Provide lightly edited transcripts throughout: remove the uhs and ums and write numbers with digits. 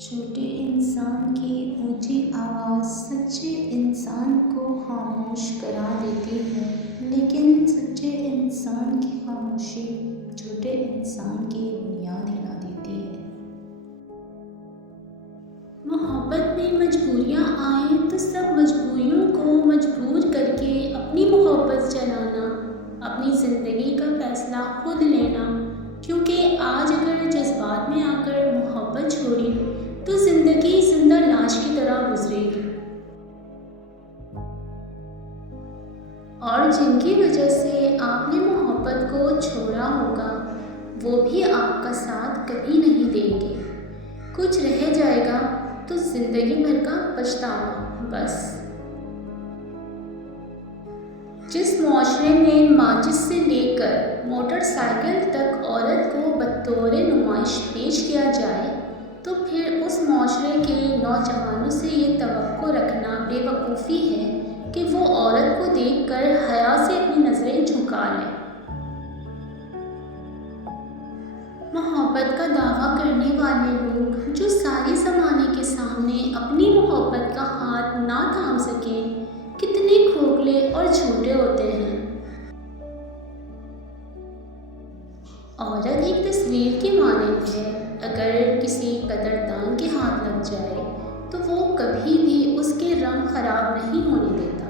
چھوٹے انسان کی اونچی آواز سچے انسان کو خاموش کرا دیتی ہے، لیکن سچے انسان کی خاموشی چھوٹے انسان کی بنیاد ہلا دیتی ہے۔ محبت میں مجبوریاں آئیں تو سب مجبوریوں کو مجبور کر کے اپنی محبت چلانا، اپنی زندگی کا فیصلہ خود لینا، کیونکہ آج اگر جذبات میں آ کر محبت چھوڑی تو زندگی زندہ لاش کی طرح گزرے گی، اور جن کی وجہ سے آپ نے محبت کو چھوڑا ہوگا وہ بھی آپ کا ساتھ کبھی نہیں دیں گے۔ کچھ رہ جائے گا تو زندگی بھر کا پچھتاوا بس۔ جس معاشرے میں ماچس سے لے کر موٹر سائیکل تک عورت کو بطور نمائش پیش کیا جائے تو پھر اس معاشرے کے نوجوانوں سے یہ توقع رکھنا بے وقوفی ہے کہ وہ عورت کو دیکھ کر حیا سے اپنی نظریں جھکا لیں۔ محبت کا دعویٰ کرنے والے لوگ جو سارے زمانے کے سامنے اپنی محبت کا ہاتھ نہ تھام سکیں، کتنے کھوکھلے اور جھوٹے ہوتے ہیں۔ عورت ایک تصویر کی مانند ہے، اگر کسی قدردان کے ہاتھ لگ جائے تو وہ کبھی بھی اس کے رنگ خراب نہیں ہونے دیتا۔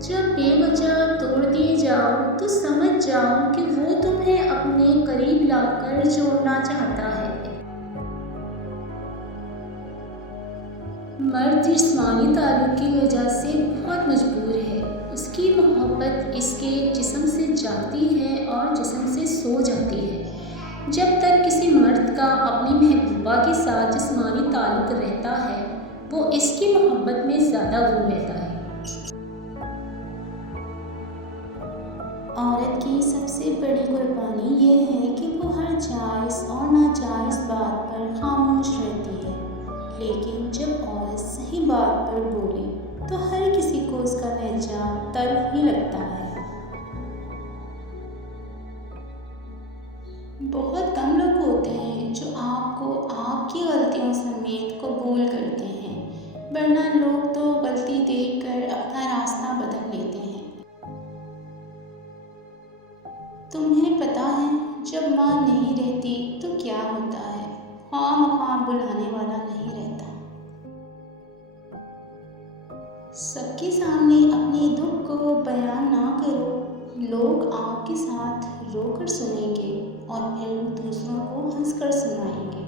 جب بے وجہ توڑ دیے جاؤ تو سمجھ جاؤ کہ وہ تمہیں اپنے قریب لا کر جوڑنا چاہتا ہے۔ مرد جسمانی تعلق کی وجہ سے بہت مجبور ہے، اس کی محبت اس کے جسم سے جاتی ہے اور جسم سے سو جاتی ہے۔ جب تک کسی مرد کا اپنی محبوبہ کے ساتھ جسمانی تعلق رہتا ہے وہ اس کی محبت میں زیادہ گم رہتا ہے۔ عورت کی سب سے بڑی قربانی یہ ہے کہ وہ ہر جائز اور ناجائز بات پر خاموش رہتی ہے، لیکن جب عورت صحیح بات پر بولے تو ہر کسی کو اس کا لہجہ تلخ ہی لگتا ہے۔ بہت کم لوگ ہوتے ہیں جو آپ کو آپ کی غلطیوں سمیت قبول کرتے ہیں، ورنہ لوگ تو غلطی دیکھ کر اپنا راستہ بدل لیتے ہیں۔ تمہیں پتہ ہے جب ماں نہیں رہتی تو کیا ہوتا ہے، خواہ مخواہ بلانے والا نہیں رہتا۔ سب کے سامنے اپنے دکھ کو بیان نہ کرو، لوگ آپ کے ساتھ رو کر سنیں گے اور پھر دوسروں کو ہنس کر سنائیں گے۔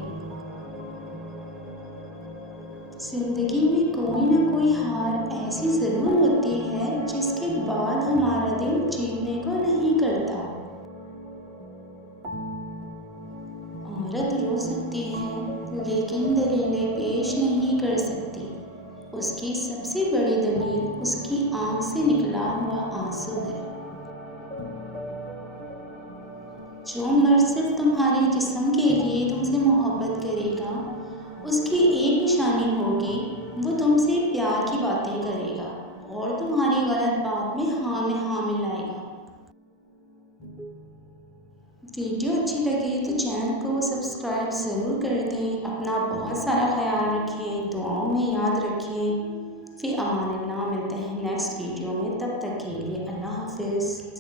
زندگی میں کوئی نہ کوئی ہار ایسی ضرور ہوتی ہے جس کے بعد ہمارا دل جیتنے کو نہیں کرتا۔ عورت رو سکتی ہے لیکن دلیلیں پیش نہیں کر سکتی، اس کی سب سے بڑی دلیل اس کی آنکھ سے نکلا ہوا آنسو ہے۔ جو مرد صرف تمہارے جسم کے لیے تم سے محبت کرے گا، اس کی ایک نشانی ہوگی وہ تم سے پیار کی باتیں کرے گا اور تمہاری غلط بات میں ہاں ملائے گا۔ ویڈیو اچھی لگے تو چینل کو سبسکرائب ضرور کر دیں۔ اپنا بہت سارا خیال رکھیں، دعاؤں میں یاد رکھیں۔ فی امان اللہ، ملتے ہیں نیکسٹ ویڈیو میں، تب تک کے لیے اللہ حافظ۔